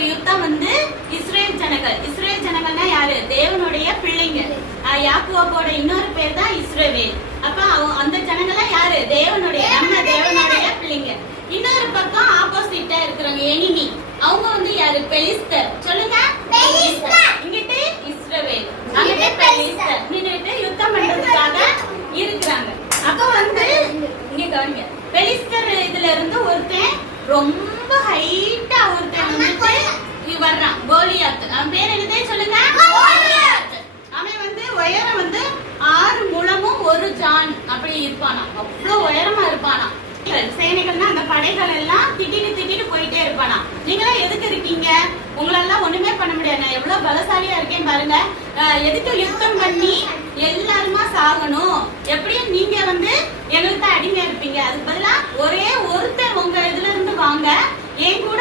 ஒரு யுத்தம் வந்து இஸ்ரேல் ஜனங்கள். இஸ்ரேல் ஜனங்கள்னா யாரு? தேவனுடைய பிள்ளைங்க. ஆஹ் யாக்கோபோட இன்னொரு பேர் தான் இஸ்ரவேல். அப்ப அந்த ஜனங்கள்லாம் யாரு? தேவனுடைய நம்ம தேவனுடைய பிள்ளைங்க. இன்னொரு பக்கம் ஆப்போசிட்டா இருக்கிறவங்க எனிமி. அவங்க வந்து யாரு? பெலிஸ்தர். சொல்லுங்க. இங்கிட்டு இஸ்ரவேல். அங்கிட்டு பெலிஸ்தர். நின்னுட்டு யுத்தம் பண்றதுக்காக இருக்கிறாங்க. அப்ப வந்து இங்க கவனிங்க. பெலிஸ்தர் இதுல இருந்து ஒருத்தன் ரொம்ப ஹைட்டா ஒருத்தன் வந்துட்டு இங்க வர்றான் கோலியாத் அவன் பேர் என்னதே சொல்லுங்க கோலியாத். அவன் வந்து உயரம் வந்து ஆறு முழமும் ஒரு ஜான் அப்படி இருப்பானா? அவ்வளவு உயரமா இருப்பானா? சேனைகள்னா அந்த படைகள் எல்லாம் திட்டிட்டு திட்டிட்டு போயிட்டே இருப்பானா? நீங்களாம் எதுக்கு இருக்கீங்க? உங்களெல்லாம் ஒண்ணுமே பண்ண முடியாது. நான் எவ்வளவு பலசாலியா இருக்கேன் பாருங்க. எதுக்கு யுத்தம் பண்ணி எல்லாருமா சாகணும்? எப்படியும் நீங்க வந்து எங்களுக்கு தான் அடிமையா இருப்பீங்க. அதுக்கு பதிலா ஒரே ஒருத்தர் உங்க இதுல இருந்து வாங்க. என் கூட